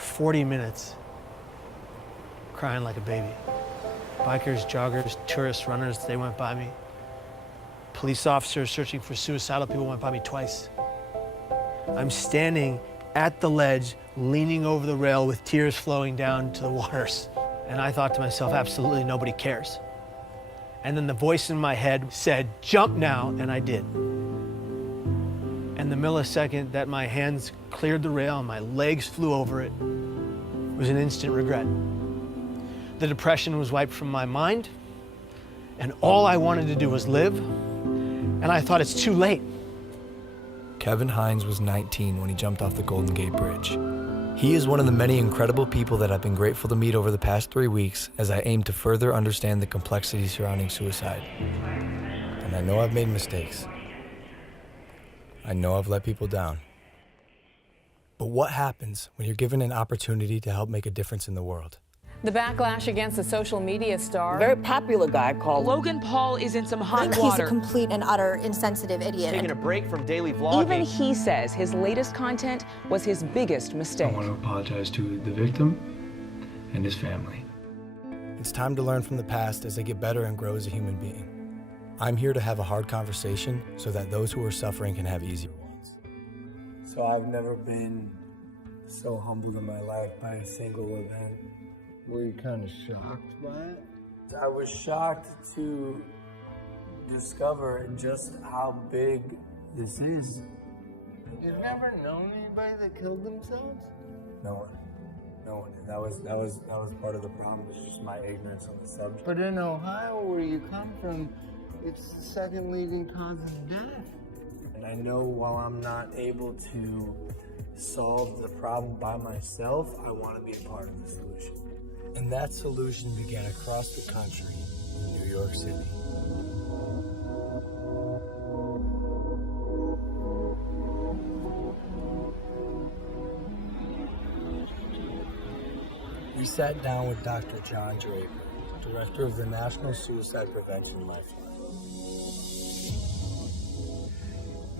40 minutes crying like a baby. Bikers, joggers, tourists, runners, they went by me. Police officers searching for suicidal people went by me twice. I'm standing at the ledge, leaning over the rail with tears flowing down to the waters. And I thought to myself, absolutely nobody cares. And then the voice in my head said, jump now, and I did. And the millisecond that my hands cleared the rail and my legs flew over it was an instant regret. The depression was wiped from my mind, and all I wanted to do was live, and I thought it's too late. Kevin Hines was 19 when he jumped off the Golden Gate Bridge. He is one of the many incredible people that I've been grateful to meet over the past 3 weeks as I aim to further understand the complexity surrounding suicide. And I know I've made mistakes. I know I've let people down. But what happens when you're given an opportunity to help make a difference in the world? The backlash against the social media star. Very popular guy called Logan Paul is in some hot water. He's a complete and utter insensitive idiot. Taking a break from daily vlogging. Even he says his latest content was his biggest mistake. I want to apologize to the victim and his family. It's time to learn from the past as I get better and grow as a human being. I'm here to have a hard conversation so that those who are suffering can have easier ones. So I've never been so humbled in my life by a single event. Were you kind of shocked by it? I was shocked to discover just how big this is. You've never known anybody that killed themselves? No one. No one. And that was part of the problem, was just my ignorance on the subject. But in Ohio, where you come from, it's the second leading cause of death. And I know while I'm not able to solve the problem by myself, I want to be a part of the solution. And that solution began across the country in New York City. We sat down with Dr. John Draper, director of the National Suicide Prevention Lifeline.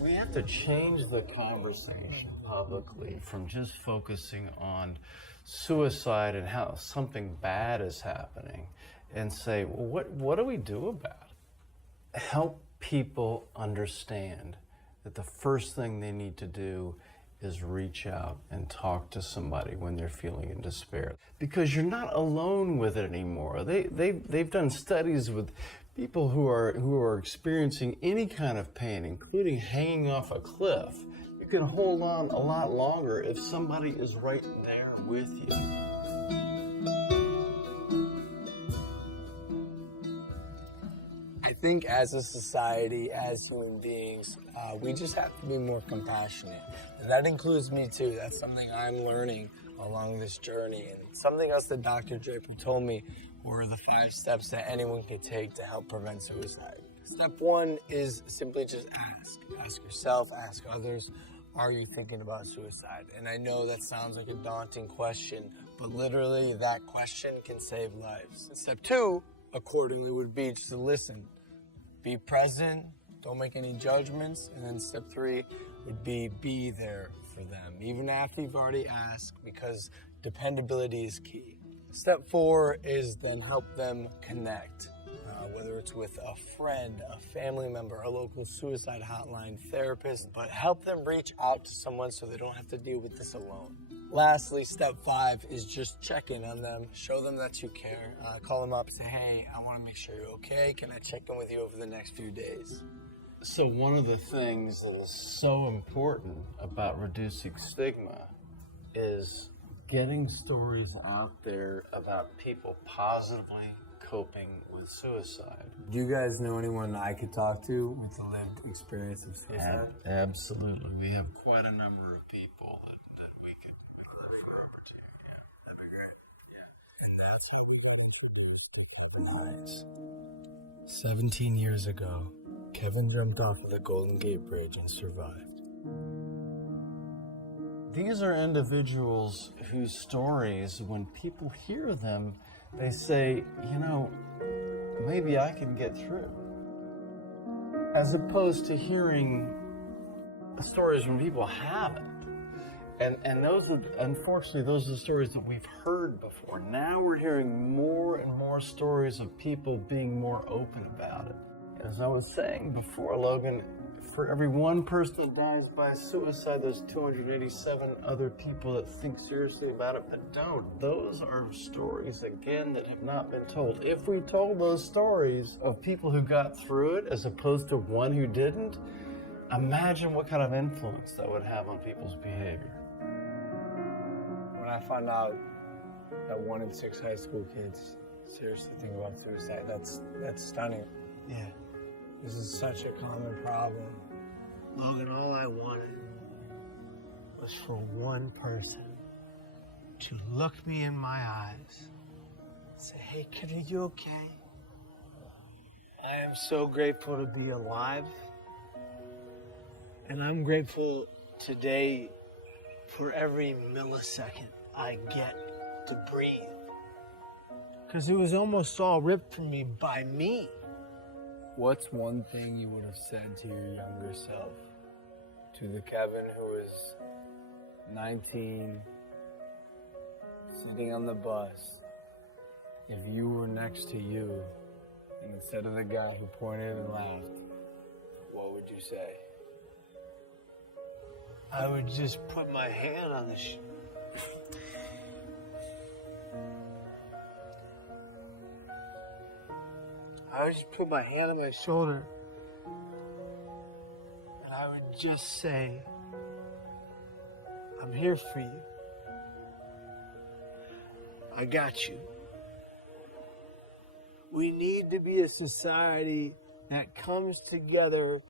We have to change the conversation publicly from just focusing on suicide and how something bad is happening and say, well, what do we do about it? Help people understand that the first thing they need to do is reach out and talk to somebody when they're feeling in despair. Because you're not alone with it anymore. They've done studies with people who are experiencing any kind of pain, including hanging off a cliff. You can hold on a lot longer if somebody is right there with you. I think as a society, as human beings, we just have to be more compassionate. And that includes me too. That's something I'm learning along this journey. And something else that Dr. Draper told me were the 5 steps that anyone can take to help prevent suicide. Step 1 is simply just ask. Ask yourself, ask others, are you thinking about suicide? And I know that sounds like a daunting question, but literally that question can save lives. Step 2, accordingly, would be just to listen. Be present, don't make any judgments. And then step 3 would be there for them, even after you've already asked, because dependability is key. Step 4 is then help them connect, whether it's with a friend, a family member, a local suicide hotline, therapist, but help them reach out to someone so they don't have to deal with this alone. Lastly, step 5 is just check in on them, show them that you care, call them up, say, hey, I want to make sure you're okay, can I check in with you over the next few days? So one of the things that is so important about reducing stigma is getting stories out there about people positively coping with suicide. Do you guys know anyone I could talk to with a lived experience of suicide? Absolutely. We have quite a number of people that we could refer to. Yeah, that'd be great. Yeah. And that's Nice. 17 years ago, Kevin jumped off of the Golden Gate Bridge and survived. These are individuals whose stories, when people hear them, they say, you know, maybe I can get through. As opposed to hearing stories when people haven't. And those would, unfortunately, those are the stories that we've heard before. Now we're hearing more and more stories of people being more open about it. As I was saying before, Logan, for every one person that dies by suicide, there's 287 other people that think seriously about it but don't. Those are stories, again, that have not been told. If we told those stories of people who got through it as opposed to one who didn't, imagine what kind of influence that would have on people's behavior. When I found out that 1 in 6 high school kids seriously think about suicide, that's stunning. Yeah. This is such a common problem. Logan, all I wanted was for one person to look me in my eyes and say, hey, kid, are you okay? I am so grateful to be alive. And I'm grateful today for every millisecond I get to breathe. Because it was almost all ripped from me by me. What's one thing you would have said to your younger self? To the Kevin who was 19, sitting on the bus, if you were next to you, and instead of the guy who pointed and laughed, what would you say? I would just put my hand on the I would just put my hand on my shoulder and I would just say, I'm here for you. I got you. We need to be a society that comes together